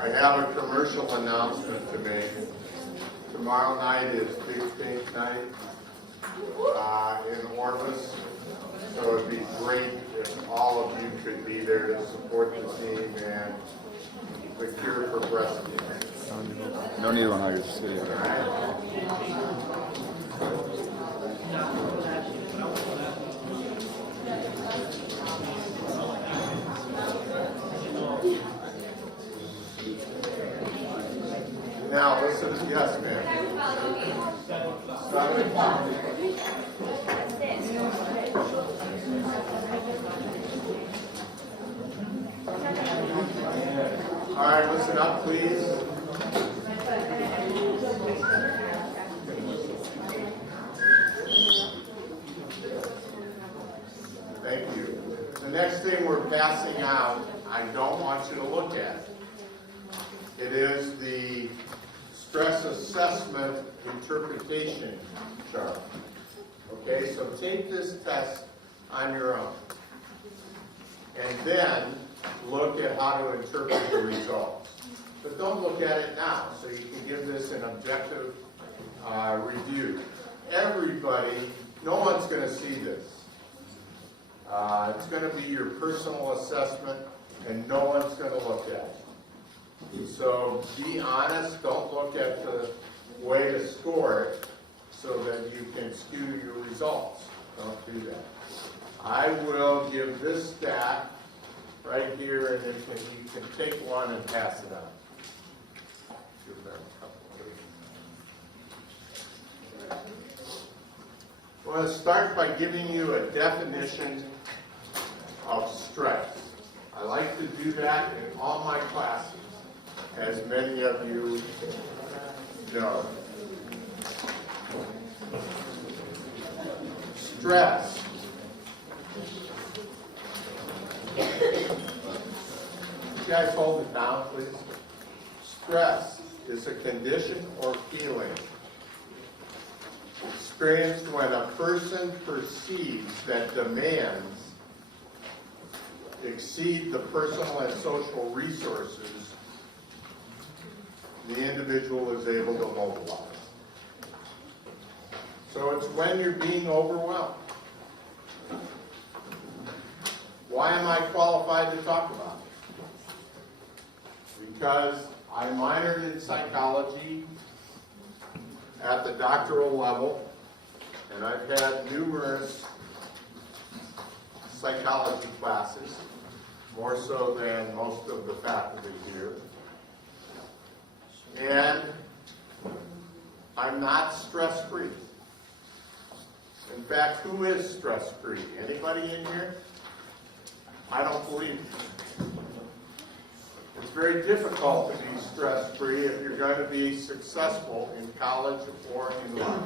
I have a commercial announcement to make. Tomorrow night is Big Pink Night in Orvis, so it'd be great if all of you could be there to support the team and the cure for breast cancer. No need one, I just video. Now, listen, yes, ma'am. All right, listen up, please. Thank you. The next thing we're passing out, I don't want you to look at. It is the stress assessment interpretation chart. Okay, so take this test on your own. And then look at how to interpret the results. But don't look at it now, so you can give this an objective review. Everybody, no one's going to see this. It's going to be your personal assessment, and no one's going to look at it. So be honest, don't look at the way to score it so that you can skew your results. Don't do that. I will give this stat right here, and then you can take one and pass it on. Give them a couple. I want to start by giving you a definition of stress. I like to do that in all my classes, as many of you know. Stress. You guys hold it down, please. Stress is a condition or feeling experienced when a person perceives that demands exceed the personal and social resources the individual is able to mobilize. So it's when you're being overwhelmed. Why am I qualified to talk about it? Because I minored in psychology at the doctoral level, and I've had numerous psychology classes, more so than most of the faculty here. And I'm not stress-free. In fact, who is stress-free? Anybody in here? I don't believe it. It's very difficult to be stress-free if you're going to be successful in college or in life.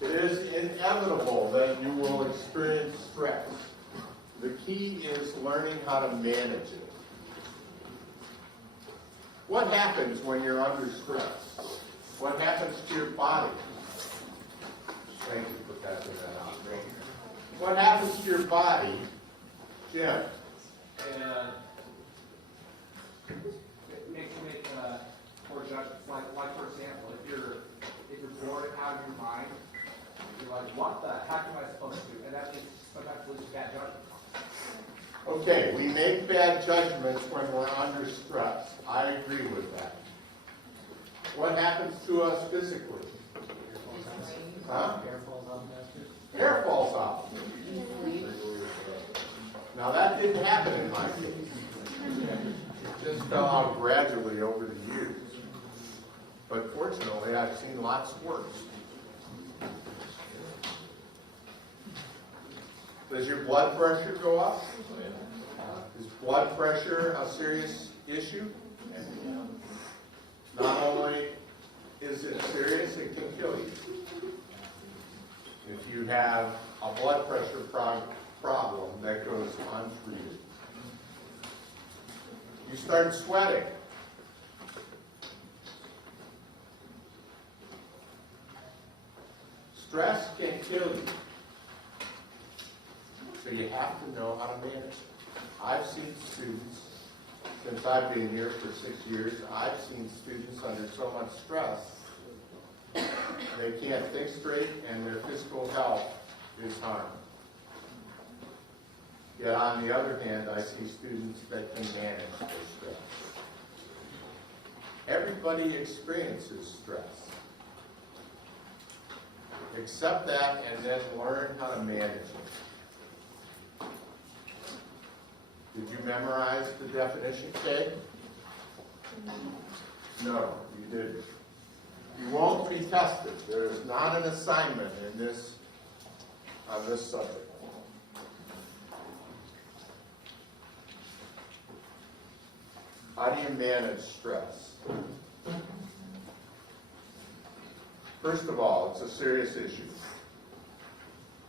It is inevitable that you will experience stress. The key is learning how to manage it. What happens when you're under stress? What happens to your body? Thank you for passing that out. What happens to your body, Jim? Make poor judgments. Like for example, if you're bored out of your mind, you're like, what the heck am I supposed to do? And that means sometimes leads to bad judgment. Okay, we make bad judgments when we're under stress. I agree with that. What happens to us physically? Huh? Hair falls out. Now that didn't happen in my case. It just fell out gradually over the years. But fortunately, I've seen lots worse. Does your blood pressure go up? Is blood pressure a serious issue? Not only is it serious, it can kill you. If you have a blood pressure problem that goes untreated. You start sweating. Stress can kill you. So you have to know how to manage it. I've seen students since I've been here for 6 years, I've seen students under so much stress, they can't think straight and their physical health is harmed. Yet on the other hand, I see students that can manage their stress. Everybody experiences stress. Accept that and then learn how to manage it. Did you memorize the definition, Kay? No, you didn't. You won't be tested. There is not an assignment in this on this subject. How do you manage stress? First of all, it's a serious issue.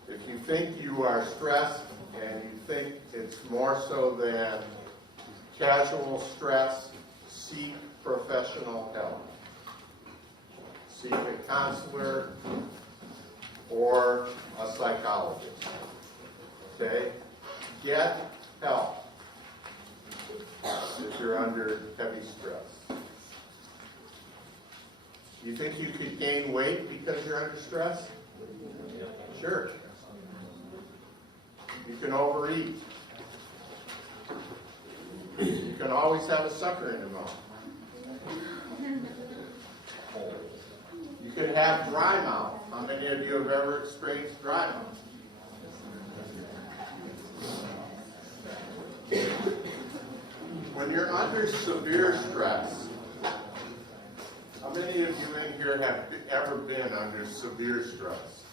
If you think you are stressed and you think it's more so than casual stress, seek professional help. Seek a counselor or a psychologist. Okay? Get help if you're under heavy stress. You think you could gain weight because you're under stress? Sure. You can overeat. You can always have a sucker in your mouth. You could have dry mouth. How many of you have ever experienced dry mouth? When you're under severe stress, how many of you in here have ever been under severe stress?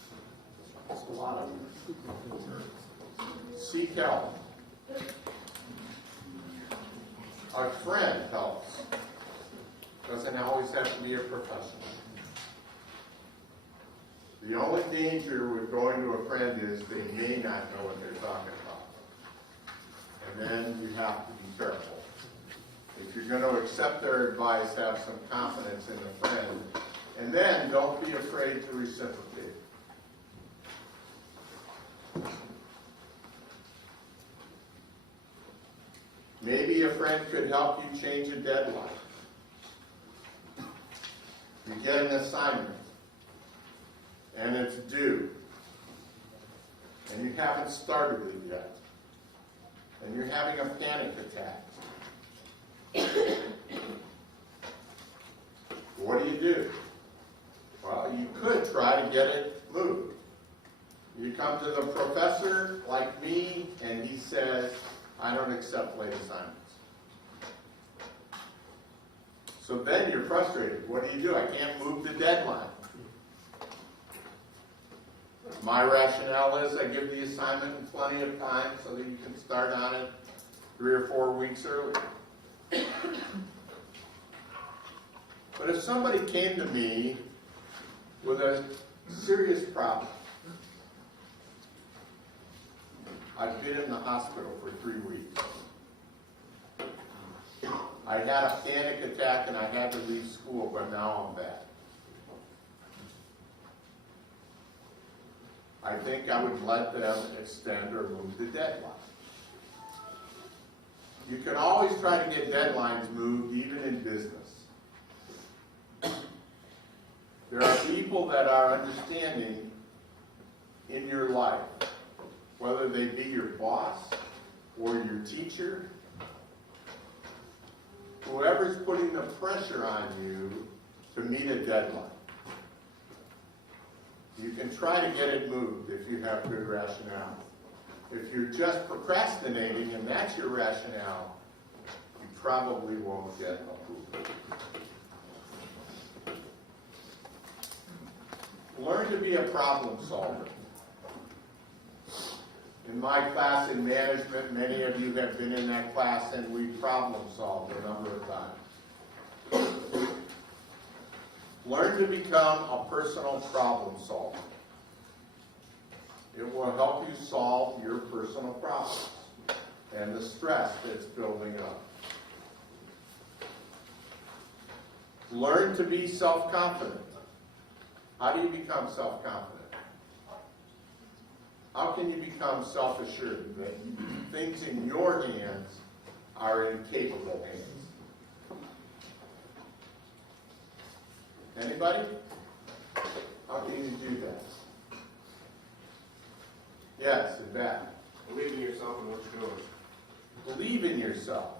That's a lot of you. Seek help. A friend helps. Doesn't always have to be a professional. The only danger with going to a friend is they may not know what they're talking about. And then you have to be careful. If you're going to accept their advice, have some confidence in the friend. And then don't be afraid to reciprocate. Maybe a friend could help you change a deadline. You get an assignment, and it's due, and you haven't started it yet, and you're having a panic attack. What do? Well, you could try to get it moved. You come to the professor like me, and he says, I don't accept late assignments. So then you're frustrated. What do? I can't move the deadline. My rationale is I give the assignment plenty of time so that you can start on it 3 or 4 weeks early. But if somebody came to me with a serious problem, I've been in the hospital for 3 weeks. I had a panic attack and I had to leave school, but now I'm back. I think I would let them extend or move the deadline. You can always try to get deadlines moved, even in business. There are people that are understanding in your life, whether they be your boss or your teacher, whoever's putting the pressure on you to meet a deadline. You can try to get it moved if you have good rationale. If you're just procrastinating and that's your rationale, you probably won't get approval. Learn to be a problem solver. In my class in management, many of you have been in that class and we problem solved a number of times. Learn to become a personal problem solver. It will help you solve your personal problems and the stress that's building up. Learn to be self-confident. How do you become self-confident? How can you become self-assured that things in your hands are in capable hands. Anybody? How can you do that? Yes, you bet. Believe in yourself and what you're doing. Believe in yourself.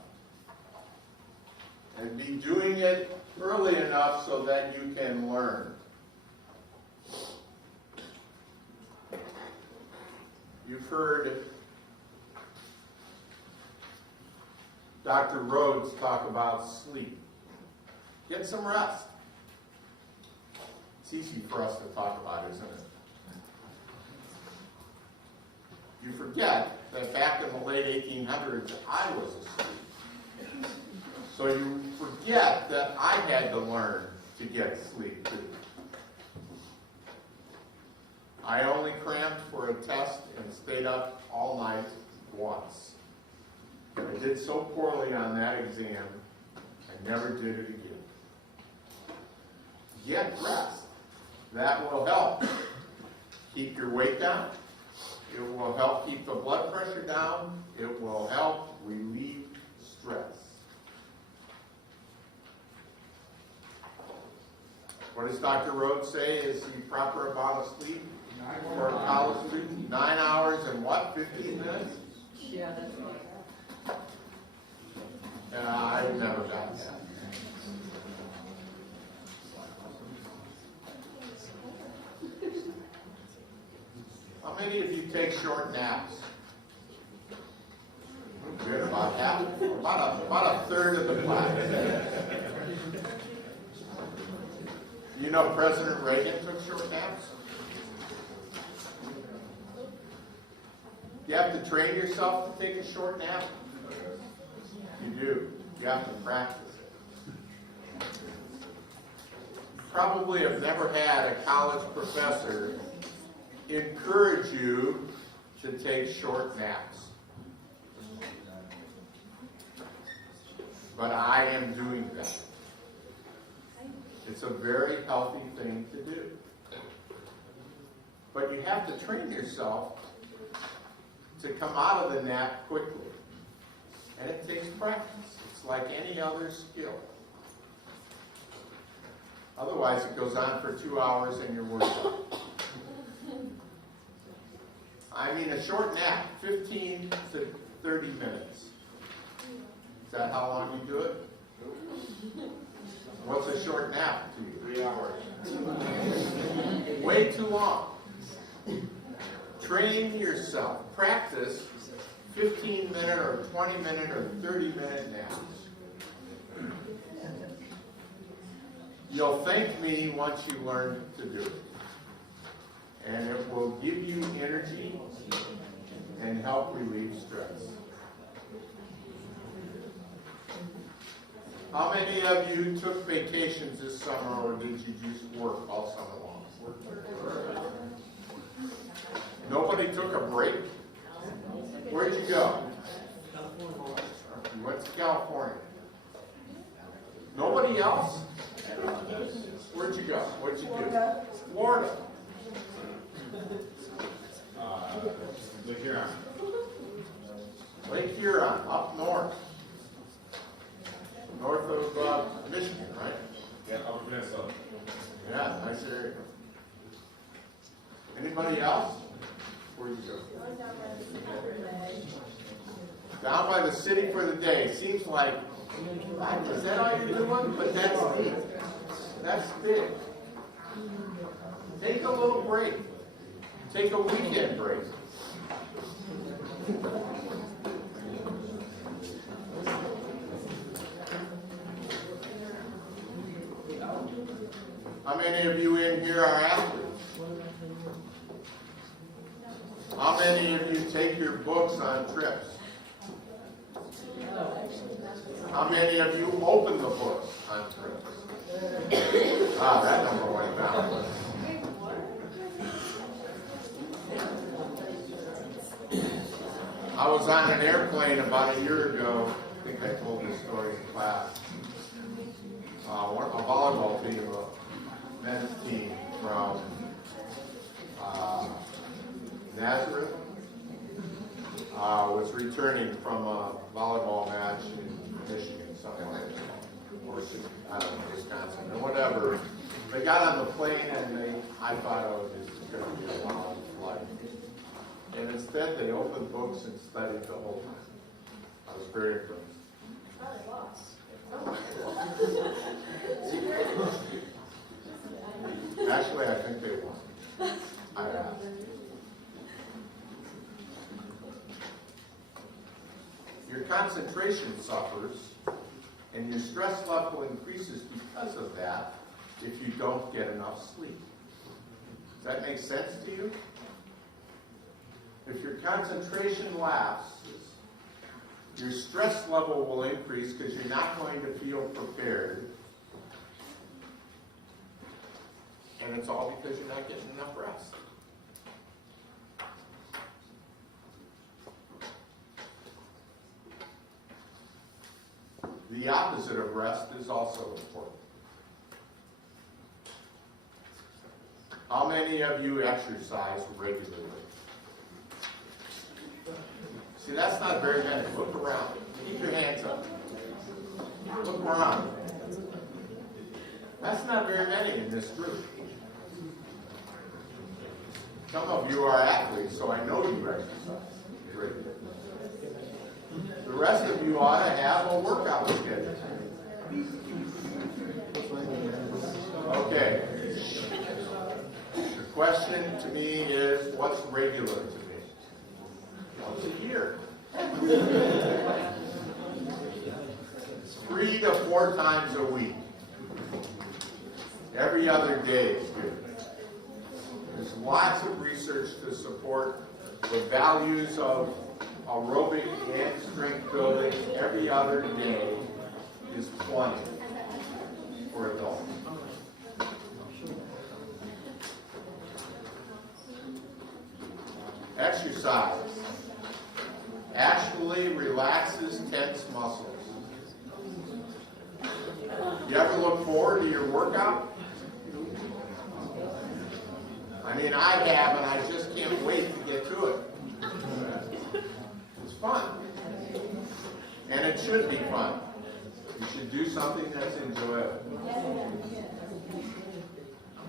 And be doing it early enough so that you can learn. You've heard Dr. Rhodes talk about sleep. Get some rest. It's easy for us to talk about, isn't it? You forget that back in the late 1800s, I was asleep. So you forget that I had to learn to get sleep too. I only crammed for a test and stayed up all night once. I did so poorly on that exam, I never did it again. Get rest. That will help keep your weight down. It will help keep the blood pressure down. It will help relieve stress. What does Dr. Rhodes say is the proper amount of sleep for a college student? 9 hours and what, 15 minutes? Yeah, that's right. I never got that. How many of you take short naps? Good, about half, about a third of the class. You know President Reagan took short naps? You have to train yourself to take a short nap? You do. You have to practice it. Probably have never had a college professor encourage you to take short naps. But I am doing that. It's a very healthy thing to do. But you have to train yourself to come out of the nap quickly. And it takes practice. It's like any other skill. Otherwise, it goes on for 2 hours and you're worked out. I mean, a short nap, 15 to 30 minutes. Is that how long you do it? What's a short nap to you? 3 hours. Way too long. Train yourself. Practice 15-minute or 20-minute or 30-minute naps. You'll thank me once you learn to do it. And it will give you energy and help relieve stress. How many of you took vacations this summer, or did you just work all summer long? Nobody took a break? Where'd you go? You went to California. Nobody else? Where'd you go? What'd you do? Florida. Lake Huron. Lake Huron, up north. North of Michigan, right? Yeah, Upper Peninsula. Yeah, nice area. Anybody else? Where'd you go? Down by the city for the day. Seems like, is that all you're doing? But that's neat. That's big. Take a little break. Take a weekend break. How many of you in here are athletes? How many of you take your books on trips? How many of you open the books on trips? Ah, that number went down. I was on an airplane about a year ago. I think I told this story in class. A volleyball team, a men's team from Nazareth was returning from a volleyball match in Michigan, something like that, or I don't know, Wisconsin, or whatever. They got on the plane and I thought, oh, this is going to be a long flight. And instead, they opened books and studied the whole time. I was very impressed. Actually, I think they won. I asked. Your concentration suffers, and your stress level increases because of that if you don't get enough sleep. Does that make sense to you? If your concentration lapses, your stress level will increase because you're not going to feel prepared. And it's all because you're not getting enough rest. The opposite of rest is also important. How many of you exercise regularly? See, that's not very many. Look around. Keep your hands up. Look around. That's not very many in this group. Some of you are athletes, so I know you exercise regularly. The rest of you ought to have a workout schedule. Okay. The question to me is, what's regular to me? Once a year. 3 to 4 times a week. Every other day is good. There's lots of research to support the values of aerobic and strength building. Every other day is plenty for adults. Exercise actually relaxes tense muscles. You ever look forward to your workout? I mean, I have, and I just can't wait to get to it. It's fun. And it should be fun. You should do something that's enjoyable.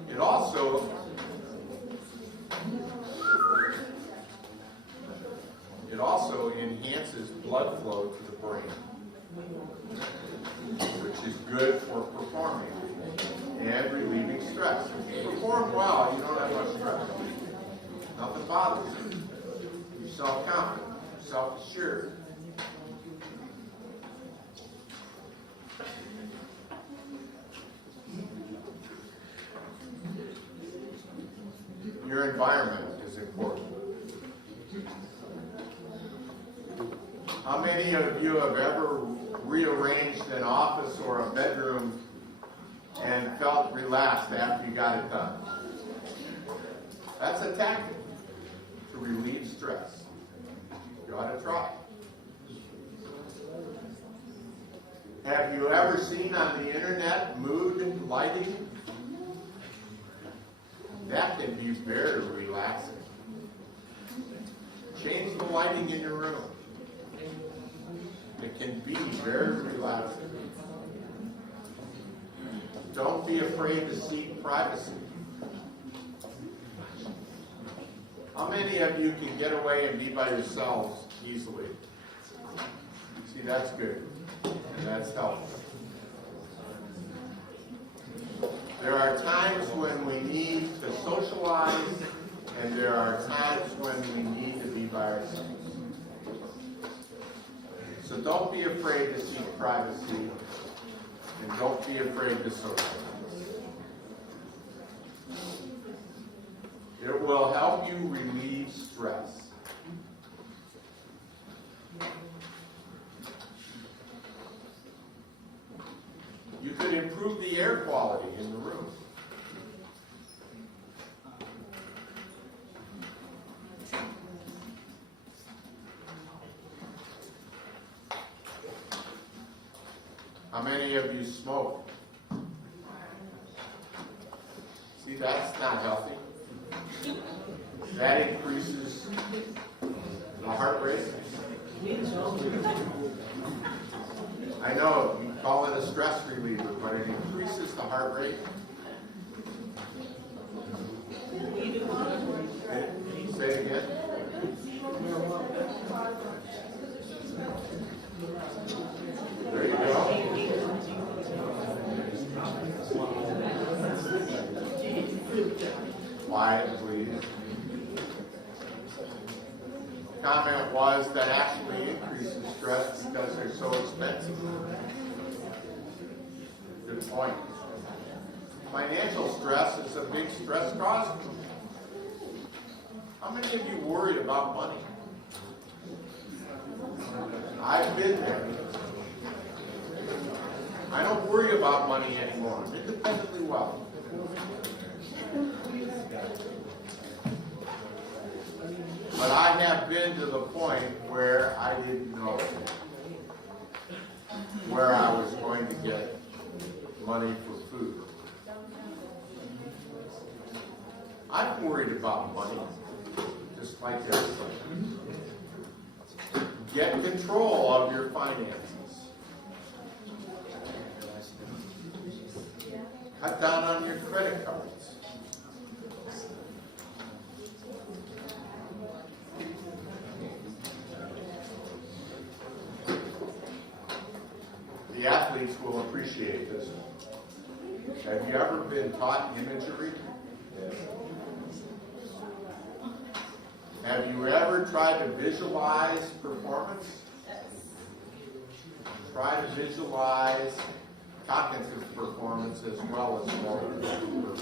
It also enhances blood flow to the brain, which is good for performing and relieving stress. If you perform well, you don't have much stress. Nothing bothers you. You're self-confident, you're self-assured. Your environment is important. How many of you have ever rearranged an office or a bedroom and felt relaxed after you got it done? That's a tactic to relieve stress. You ought to try it. Have you ever seen on the internet mood lighting? That can be very relaxing. Change the lighting in your room. It can be very relaxing. Don't be afraid to seek privacy. How many of you can get away and be by yourselves easily? See, that's good. That's helpful. There are times when we need to socialize, and there are times when we need to be by ourselves. So don't be afraid to seek privacy, and don't be afraid to socialize. It will help you relieve stress. You could improve the air quality in the room. How many of you smoke? See, that's not healthy. That increases The heart rate? I know, you call it a stress reliever, but it increases the heart rate. Say it again. There you go. Quiet, please. The comment was that actually increases stress because they're so expensive. Good point. Financial stress is a big stress causer. How many of you worried about money? I've been there. I don't worry about money anymore. I'm independently wealthy. But I have been to the point where I didn't know where I was going to get money for food. I'm worried about money, just like everybody. Get control of your finances. Cut down on your credit cards. The athletes will appreciate this. Have you ever been taught imagery? Have you ever tried to visualize performance? Try to visualize cognitive performance as well as motor performance.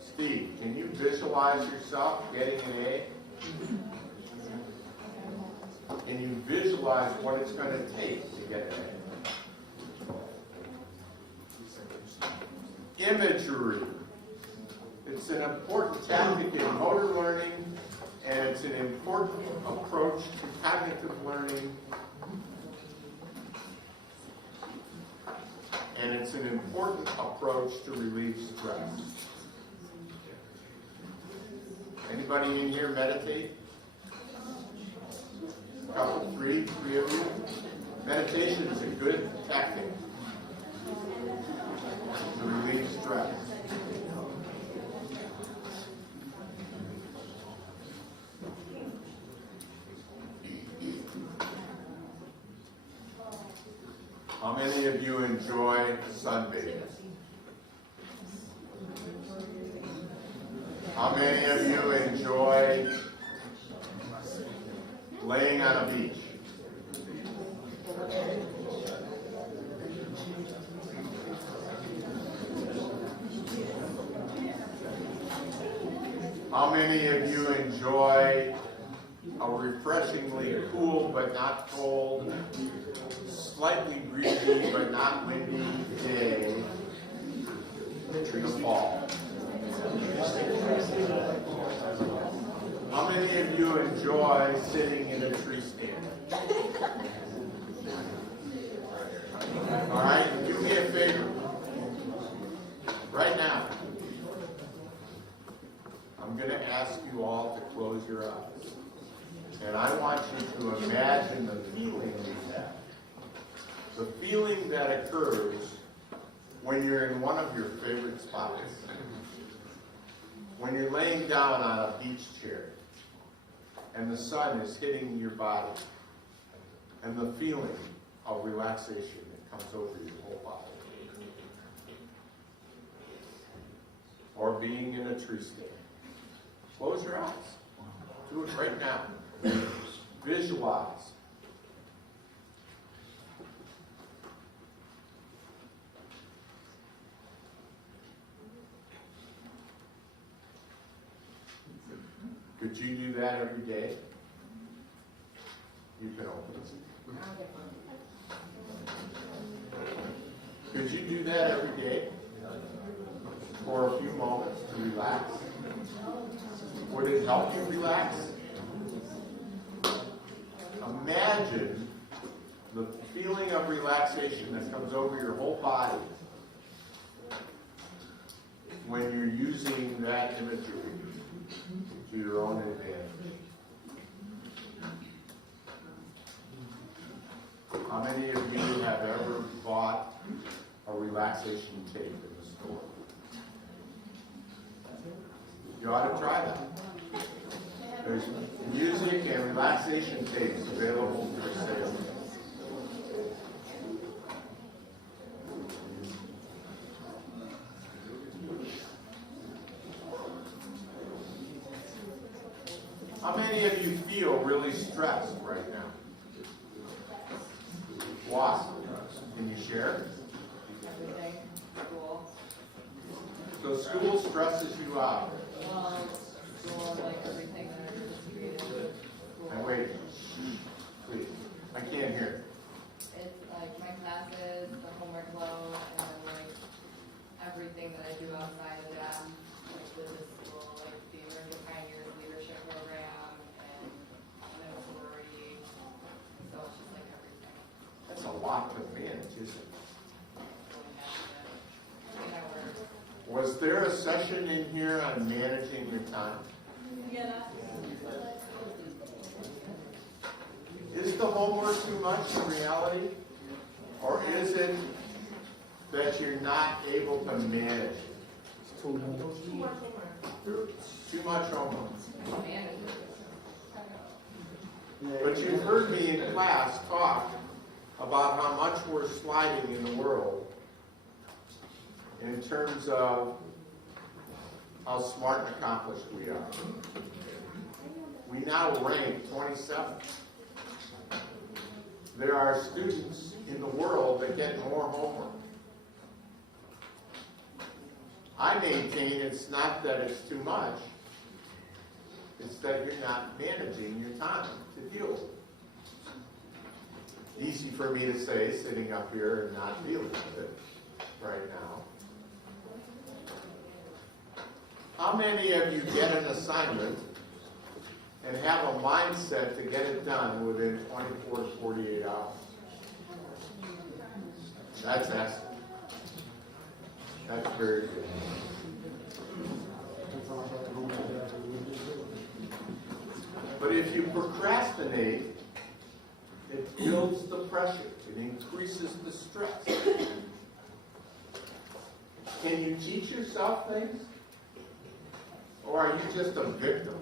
Steve, can you visualize yourself getting an A? Can you visualize what it's going to take to get an A? Imagery. It's an important tactic in motor learning, and it's an important approach to cognitive learning, and it's an important approach to relieve stress. Anybody in here meditate? Couple, three of you. Meditation is a good tactic to relieve stress. How many of you enjoy sunbathing? How many of you enjoy laying on a beach? How many of you enjoy a refreshingly cool but not cold, slightly breezy but not windy day in the fall? How many of you enjoy sitting in a tree stand? All right, do me a favor. Right now, I'm going to ask you all to close your eyes. And I want you to imagine the feeling you have. The feeling that occurs when you're in one of your favorite spots. When you're laying down on a beach chair and the sun is hitting your body, and the feeling of relaxation that comes over your whole body. Or being in a tree stand. Close your eyes. Do it right now. Visualize. Could you do that every day? You can open it. Could you do that every day for a few moments to relax? Would it help you relax? Imagine the feeling of relaxation that comes over your whole body when you're using that imagery. to your own advantage. How many of you have ever bought a relaxation tape in the store? You ought to try that. There's music and relaxation tapes available for sale. How many of you feel really stressed right now? Lost? Can you share? Everything, school. So school stresses you out. Well, school, like everything that I just created. School. And wait, please, I can't hear. It's like my classes, the homework load, and then like everything that I do outside of that, like with the school, like the American Pioneers Leadership Program and I'm in a sorority. So it's just like everything. That's a lot to manage, isn't it? Going past it. I think I work. Was there a session in here on managing your time? Yeah. Is the homework too much in reality? Or is it that you're not able to manage it? Too much homework. But you've heard me in class talk about how much we're sliding in the world in terms of how smart and accomplished we are. We now rank 27th. There are students in the world that get more homework. I maintain it's not that it's too much, it's that you're not managing your time to deal with it. Easy for me to say, sitting up here and not dealing with it right now. How many of you get an assignment and have a mindset to get it done within 24 to 48 hours? That's excellent. That's very good. But if you procrastinate, it builds the pressure. It increases the stress. Can you teach yourself things? Or are you just a victim?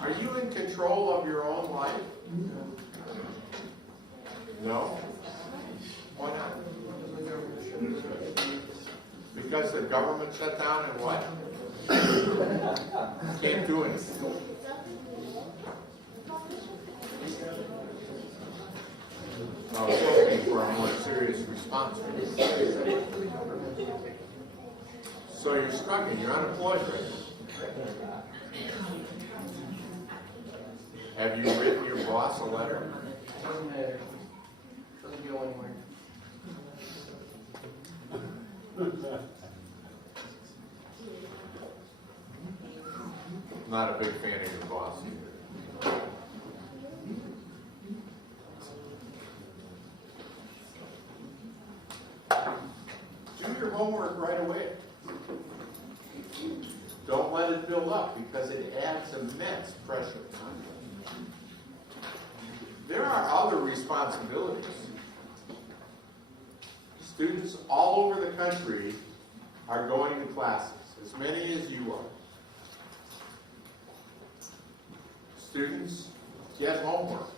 Are you in control of your own life? No? Why not? Because the government shut down and what? Can't do anything. I was hoping for a more serious response. So you're struggling, you're unemployed right now. Have you written your boss a letter? Doesn't matter. Doesn't go anywhere. Not a big fan of your boss either. Do your homework right away. Don't let it build up because it adds immense pressure on you. There are other responsibilities. Students all over the country are going to classes, as many as you are. Students get homework.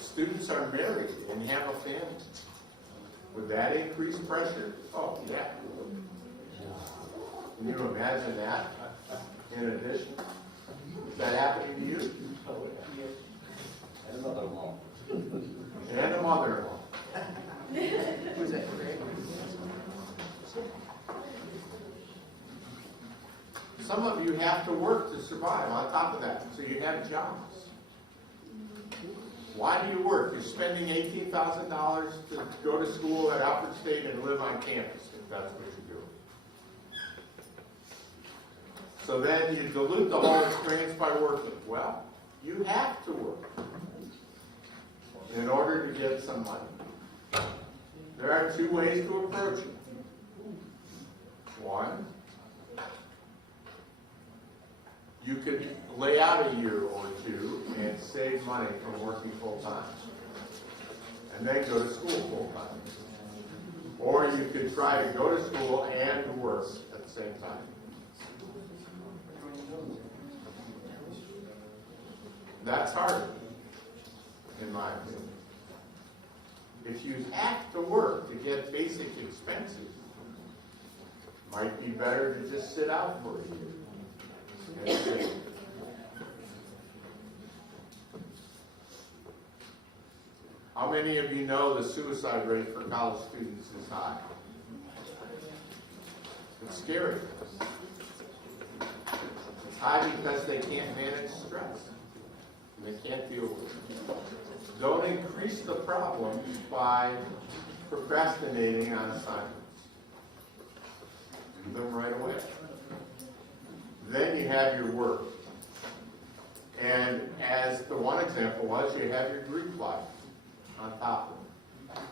Students are married and have a family. Would that increase pressure? Oh, yeah. Can you imagine that? In addition, is that happening to you? And mother-in-law. And a mother-in-law. Who's that, Craig? Some of you have to work to survive on top of that, so you have jobs. Why do you work? You're spending $18,000 to go to school at Alfred State and live on campus, if that's what you do. So then you dilute the whole experience by working. Well, you have to work in order to get some money. There are two ways to approach it. One, you could lay out a year or two and save money from working full-time, and then go to school full-time. Or you could try to go to school and work at the same time. That's harder, in my opinion. If you have to work to get basic expenses, might be better to just sit out for a year and save. How many of you know the suicide rate for college students is high? It's scary. It's high because they can't manage stress. And they can't deal with it. Don't increase the problem by procrastinating on assignments. Do them right away. Then you have your work. And as the one example was, you have your Greek life on top of it.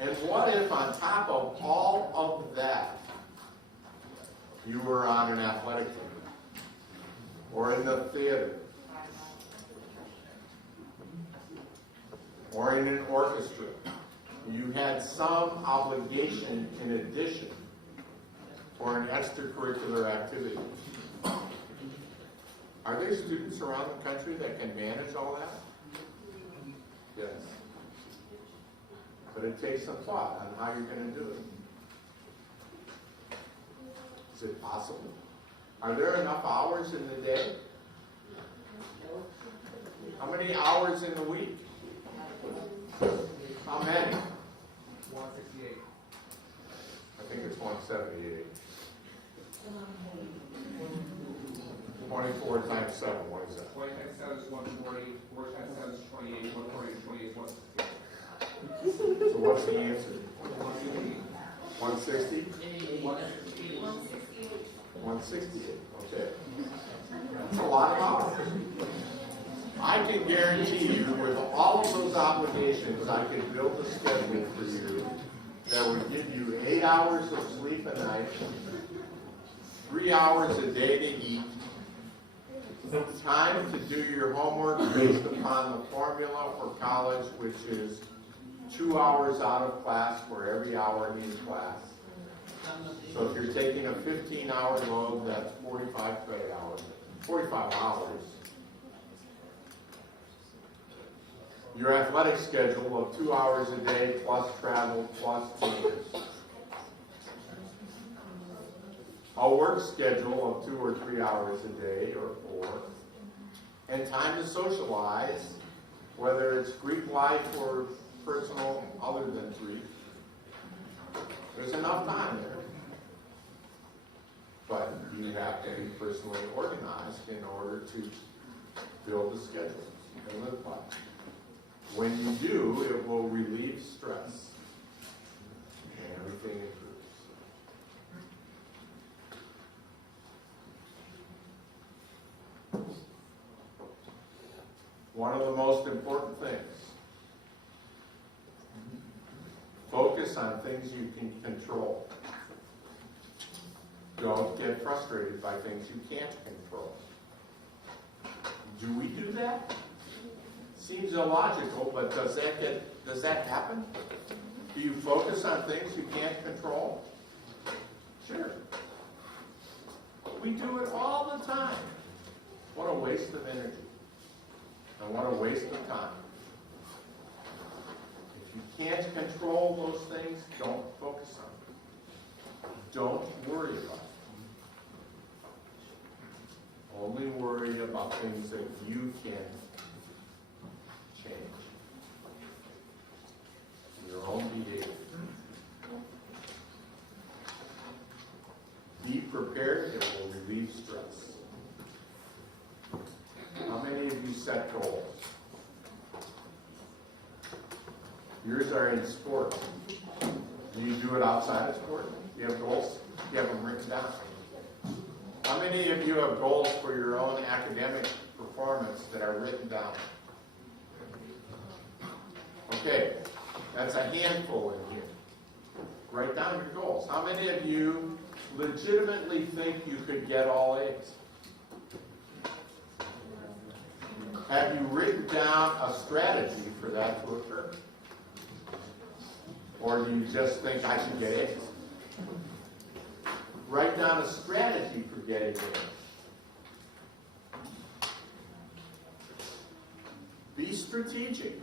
And what if on top of all of that, you were on an athletic team, or in the theater, or in an orchestra? You had some obligation in addition for an extracurricular activity. Are there students around the country that can manage all that? Yes. But it takes some thought on how you're going to do it. Is it possible? Are there enough hours in the day? How many hours in the week? How many? 168. I think it's 178. 24 times 7, what is that? 20 times 7 is 140, 4 times 7 is 28, 140 is 28, 168. So what's the answer? 160? 168, okay. That's a lot of hours. I can guarantee you, with all of those obligations, I could build a schedule for you that would give you 8 hours of sleep a night, 3 hours a day to eat, time to do your homework based upon the formula for college, which is 2 hours out of class for every hour in class. So if you're taking a 15-hour load, that's 45 credit hours, 45 hours. Your athletic schedule of 2 hours a day plus travel plus games. A work schedule of 2 or 3 hours a day or 4. And time to socialize, whether it's Greek life or personal other than Greek. There's enough time there. But you have to be personally organized in order to build a schedule and live by it. When you do, it will relieve stress and everything improves. One of the most important things, focus on things you can control. Don't get frustrated by things you can't control. Do we do that? Seems illogical, but does that happen? Do you focus on things you can't control? Sure. We do it all the time. What a waste of energy. And what a waste of time. If you can't control those things, don't focus on them. Don't worry about it. Only worry about things that you can change. Your own behavior. Be prepared, it will relieve stress. How many of you set goals? Yours are in sport. Do you do it outside of sport? Do you have goals? Do you have them written down? How many of you have goals for your own academic performance that are written down? Okay, that's a handful in here. Write down your goals. How many of you legitimately think you could get all A's? Have you written down a strategy for that to occur? Or do you just think I should get A's? Write down a strategy for getting A's. Be strategic.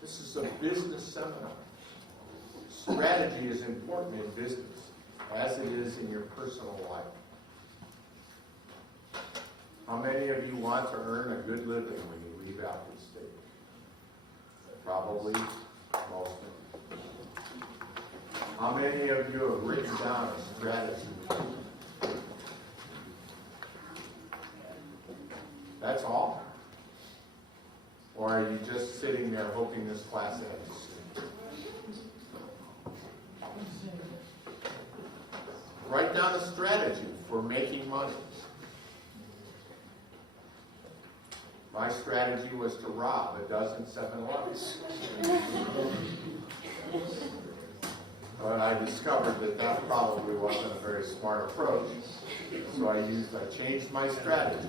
This is a business seminar. Strategy is important in business, as it is in your personal life. How many of you want to earn a good living when you leave out this state? Probably most of you. How many of you have written down a strategy? That's all? Or are you just sitting there hoping this class ends? Write down a strategy for making money. My strategy was to rob a dozen 7-Elevens. But I discovered that that probably wasn't a very smart approach. So I changed my strategy.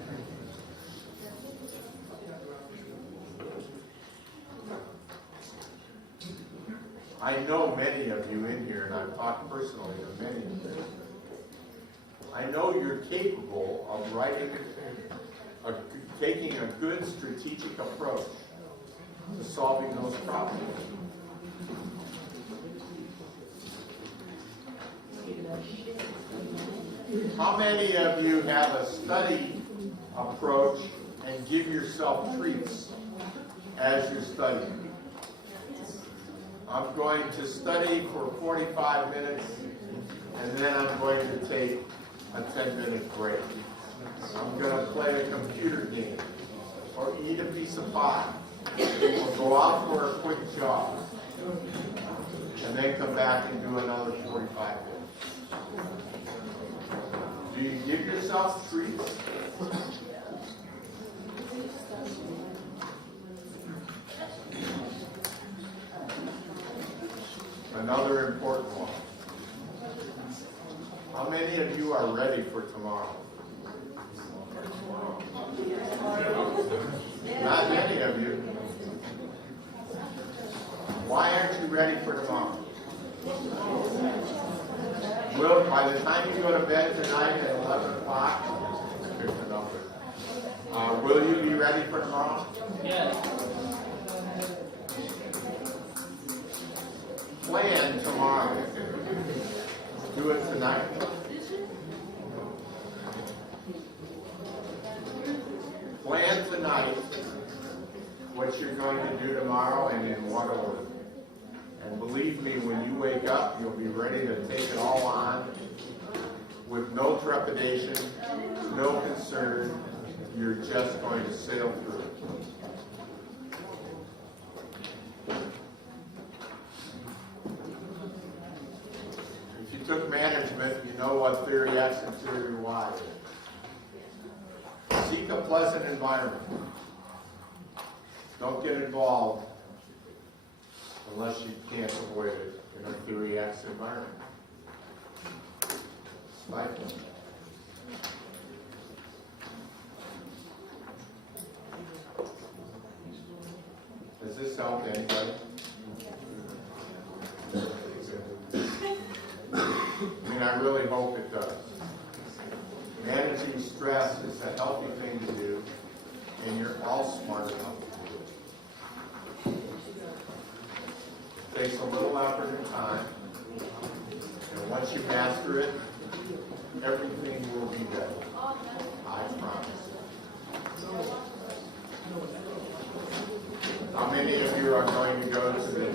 I know many of you in here, and I've talked personally to many of you. I know you're capable of taking a good strategic approach to solving those problems. How many of you have a study approach and give yourself treats as you're studying? I'm going to study for 45 minutes, and then I'm going to take a 10-minute break. I'm going to play a computer game or eat a piece of pie. Or go out for a quick jog, and then come back and do another 45 minutes. Do you give yourself treats? Another important one. How many of you are ready for tomorrow? Not many of you. Why aren't you ready for tomorrow? Will, by the time you go to bed tonight at 11 o'clock, pick the number. Will you be ready for tomorrow? Yes. Plan tomorrow. Do it tonight. Plan tonight what you're going to do tomorrow and in what order. And believe me, when you wake up, you'll be ready to take it all on with no trepidation, no concern. You're just going to sail through it. If you took management, you know what theory X and theory Y is. Seek a pleasant environment. Don't get involved unless you can't avoid it in a theory X environment. Right? Does this help anybody? I mean, I really hope it does. Managing stress is a healthy thing to do, and you're all smart enough to do it. It takes a little effort and time, and once you master it, everything will be better. I promise. How many of you are going to go to the